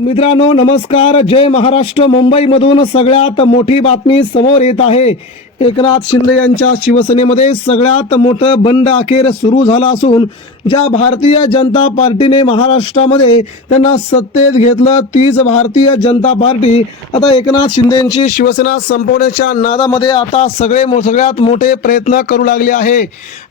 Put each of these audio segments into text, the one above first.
मित्रांनो नमस्कार, जय महाराष्ट्र. मुंबईमधून सगळ्यात मोठी बातमी समोर येत आहे. एकनाथ शिंदे यांच्या शिवसेनेमध्ये सगळ्यात मोठं बंड अखेर सुरू झालं असून ज्या भारतीय जनता पार्टीने महाराष्ट्रामध्ये त्यांना सत्तेत घेतलं, तीच भारतीय जनता पार्टी आता एकनाथ शिंदेंची शिवसेना संपवण्याच्या नादामध्ये आता सगळ्यात मोठे प्रयत्न करू लागले आहे.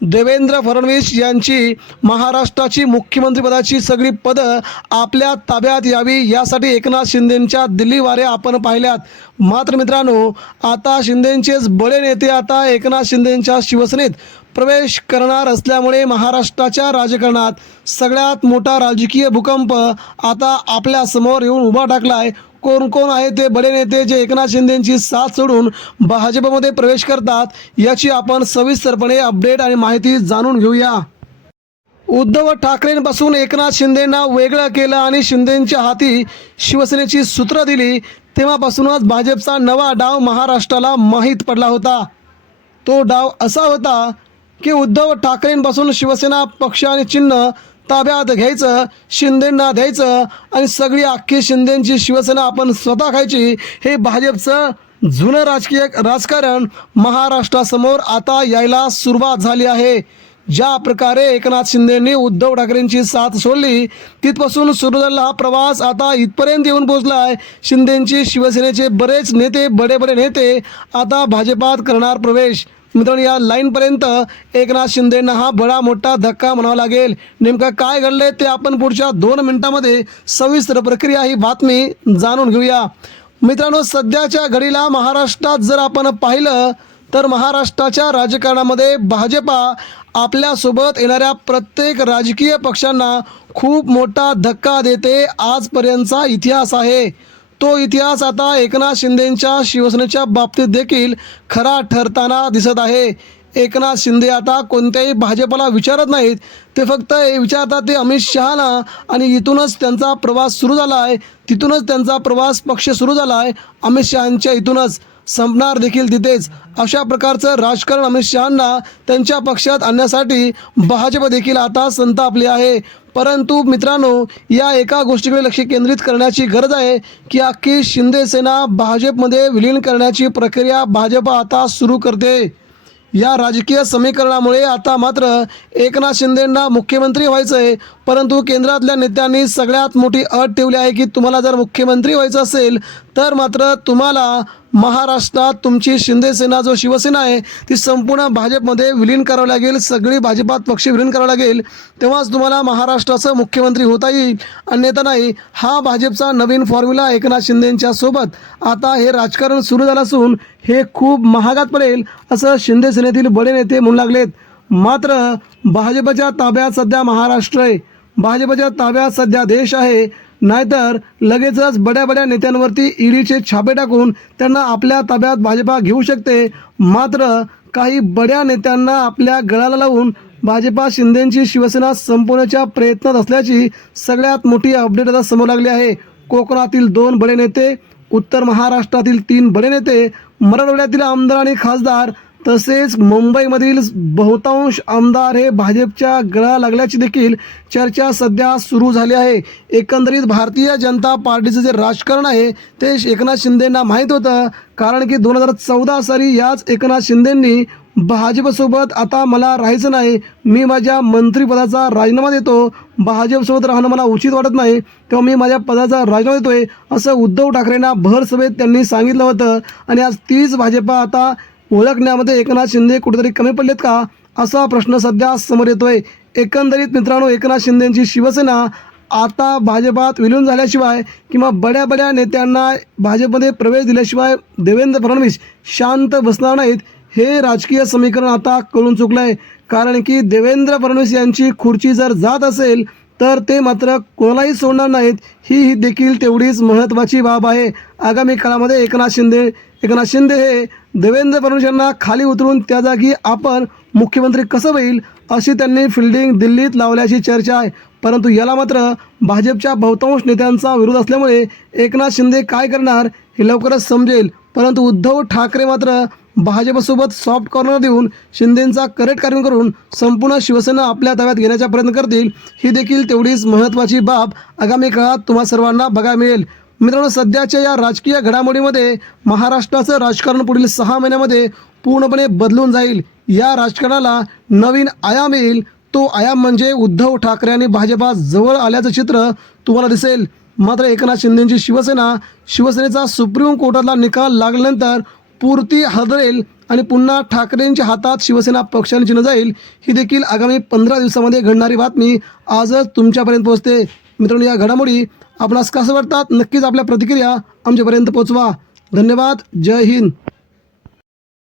देवेंद्र फडणवीस यांची महाराष्ट्राची मुख्यमंत्रीपदाची सगळी पदं आपल्या ताब्यात यावी यासाठी एकनाथ शिंदेंच्या दिल्ली वाऱ्या आपण पाहिल्यात. मात्र मित्रांनो, आता शिंदेंचेच बडे नेते आता एकनाथ शिंदेंच्या शिवसेनेत प्रवेश करणार असल्यामुळे महाराष्ट्राच्या राजकारणात सगळ्यात मोठा राजकीय भूकंप आता आपल्या समोर येऊन उभा टाकलाय. कोण कोण आहे ते बडे नेते जे एकनाथ शिंदेंची साथ सोडून भाजपमध्ये प्रवेश करतात याची आपण सविस्तरपणे अपडेट आणि माहिती जाणून घेऊया. उद्धव ठाकरेंपासून एकनाथ शिंदेंना वेगळं केलं आणि शिंदेंच्या हाती शिवसेनेची सूत्र दिली तेव्हापासूनच भाजपचा नवा डाव महाराष्ट्राला माहीत पडला होता. तो डाव असा होता की उद्धव ठाकरेंपासून शिवसेना पक्ष आणि चिन्ह ताब्यात घ्यायचं, शिंदेंना द्यायचं आणि सगळी अख्खी शिंदेंची शिवसेना आपण स्वतः खायची. हे भाजपचं जुनं राजकारण महाराष्ट्रासमोर आता यायला सुरुवात झाली आहे. ज्या प्रकारे एकनाथ शिंदेंनी उद्धव ठाकरेंची साथ सोडली तिथपासून सुरू झालेला हा प्रवास आता इथपर्यंत येऊन पोहोचला आहे. शिंदेंची शिवसेनेचे बरेच नेते, बडे नेते आता भाजपात करणार प्रवेश. मित्रांनो, या लाईनपर्यंत एकनाथ शिंदेंना हा बडा मोठा धक्का म्हणावा लागेल. नेमकं काय घडले ते आपण पुढच्या 2 मिनिटांमध्ये सविस्तर प्रक्रिया ही बातमी जाणून घेऊया. मित्रांनो, सध्याच्या घडीला महाराष्ट्रात जर आपण पाहिलं तर महाराष्ट्राच्या राजकारणामध्ये भाजपा आपल्यासोबत येणाऱ्या प्रत्येक राजकीय पक्षांना खूप मोठा धक्का देते. आजपर्यंतचा इतिहास आहे तो इतिहास आता एकनाथ शिंदेंच्या शिवसेनेच्या बाबतीत देखील खरा ठरताना दिसत आहे. एकनाथ शिंदे आता कोणत्याही भाजपला विचारत नाहीत, ते फक्त हे विचारतात ते अमित शहाना आणि इथूनच त्यांचा प्रवास सुरू झाला आहे. तिथूनच त्यांचा प्रवास पक्ष सुरू झाला आहे. अमित शहांच्या इथूनच संपणार देखील तिथेच. अशा प्रकारचं राजकारण अमित शहांना त्यांच्या पक्षात आणण्यासाठी भाजप देखील आता संतापली आहे. परंतु मित्रांनो, या एका गोष्टीकडे लक्ष केंद्रित करण्याची गरज आहे की अख्खी शिंदे सेना भाजपमध्ये विलीन करण्याची प्रक्रिया भाजप आता सुरू करते. या राजकीय समीकरणामुळे आता मात्र एकनाथ शिंदेंना मुख्यमंत्री व्हायचं आहे, परंतु केंद्रातल्या नेत्यांनी सगळ्यात मोठी अट ठेवली आहे की तुम्हाला जर मुख्यमंत्री व्हायचं असेल तर मात्र तुम्हाला महाराष्ट्रात तुमची शिंदे सेना जो शिवसेना आहे ती संपूर्ण भाजपमध्ये विलीन करावं लागेल. सगळी भाजपात पक्ष विलीन करावं लागेल, तेव्हाच तुम्हाला महाराष्ट्राचं मुख्यमंत्री होता येईल, अन्यथा नाही. हा भाजपचा नवीन फॉर्म्युला एकनाथ शिंदेंच्या सोबत आता हे राजकारण सुरू झालं असून हे खूप महागात पडेल असं शिंदे सेनेतील बडे नेते म्हणू लागलेत. मात्र भाजपच्या ताब्यात सध्या महाराष्ट्र आहे, भाजपच्या ताब्यात सध्या देश आहे. नाहीतर लगेचच बड्या नेत्यांवरती ईडीचे छापे टाकून त्यांना आपल्या ताब्यात भाजपा घेऊ शकते. मात्र काही बड्या नेत्यांना आपल्या गळाला लावून भाजपा शिंदेंची शिवसेना संपवण्याच्या प्रयत्नात असल्याची सगळ्यात मोठी अपडेट आता समोर लागली आहे. कोकणातील 2 बडे नेते, उत्तर महाराष्ट्रातील 3 बडे नेते, मराठवाड्यातील आमदार आणि खासदार तसेच मुंबईमधील बहुतांश आमदार हे भाजपच्या गळा लागल्याची देखील चर्चा सध्या सुरू झाली आहे. एकंदरीत भारतीय जनता पार्टीचं जे राजकारण आहे ते एकनाथ शिंदेंना माहीत होतं, कारण की 2014 साली याच एकनाथ शिंदेंनी भाजपसोबत आता मला राहायचं नाही, मी माझ्या मंत्रिपदाचा राजीनामा देतो, भाजपसोबत राहणं मला उचित वाटत नाही, तेव्हा मी माझ्या पदाचा राजीनामा देतोय असं उद्धव ठाकरेंना भर सभेत त्यांनी सांगितलं होतं. आणि आज तीच भाजपा आता ओळखण्यामध्ये एकनाथ शिंदे कुठेतरी कमी पडलेत का असा प्रश्न सध्या समोर येतोय. एकंदरीत मित्रांनो, एकनाथ शिंदेंची शिवसेना आता भाजपात विलीन झाल्याशिवाय किंवा बड्या नेत्यांना भाजपमध्ये प्रवेश दिल्याशिवाय देवेंद्र फडणवीस शांत बसणार नाहीत, हे राजकीय समीकरण आता कळून चुकलं आहे. कारण की देवेंद्र फडणवीस यांची खुर्ची जर जात असेल तर ते मात्र कोणालाही सोडणार नाहीत, ही देखील तेवढीच महत्त्वाची बाब आहे. आगामी काळामध्ये एकनाथ शिंदे हे देवेंद्र फडणवीस यांना खाली उतरून त्या जागी आपण मुख्यमंत्री कसं होईल अशी त्यांनी फिल्डिंग दिल्लीत लावल्याची चर्चा आहे. परंतु याला मात्र भाजपच्या बहुतांश नेत्यांचा विरोध असल्यामुळे एकनाथ शिंदे काय करणार हे लवकरच समजेल. परंतु उद्धव ठाकरे मात्र भाजपसोबत सॉफ्ट कॉर्नर देऊन शिंदेंचा करेक्ट कार्य करून संपूर्ण शिवसेना आपल्या ताब्यात घेण्याचा प्रयत्न करतील, ही देखील तेवढीच महत्त्वाची बाब आगामी काळात तुम्हा सर्वांना बघायला मिळेल. मित्रांनो, सध्याच्या या राजकीय घडामोडीमध्ये महाराष्ट्राचं राजकारण पुढील 6 महिन्यामध्ये पूर्णपणे बदलून जाईल. या राजकारणाला नवीन आयाम येईल. तो आयाम म्हणजे उद्धव ठाकरे आणि भाजपा जवळ आल्याचं चित्र तुम्हाला दिसेल. मात्र एकनाथ शिंदेंची शिवसेनेचा सुप्रीम कोर्टातला निकाल लागल्यानंतर पुरती हदरेल आणि पुन्हा ठाकरेंच्या हातात शिवसेना पक्षाने चिन्ह जाईल, ही देखील आगामी 15 दिवसामध्ये घडणारी बातमी आजच तुमच्यापर्यंत पोहोचते. मित्रांनो, या घडामोडी आपणास कसं वाटतात, नक्कीच आपल्या प्रतिक्रिया आमच्यापर्यंत पोहोचवा. धन्यवाद. जय हिंद.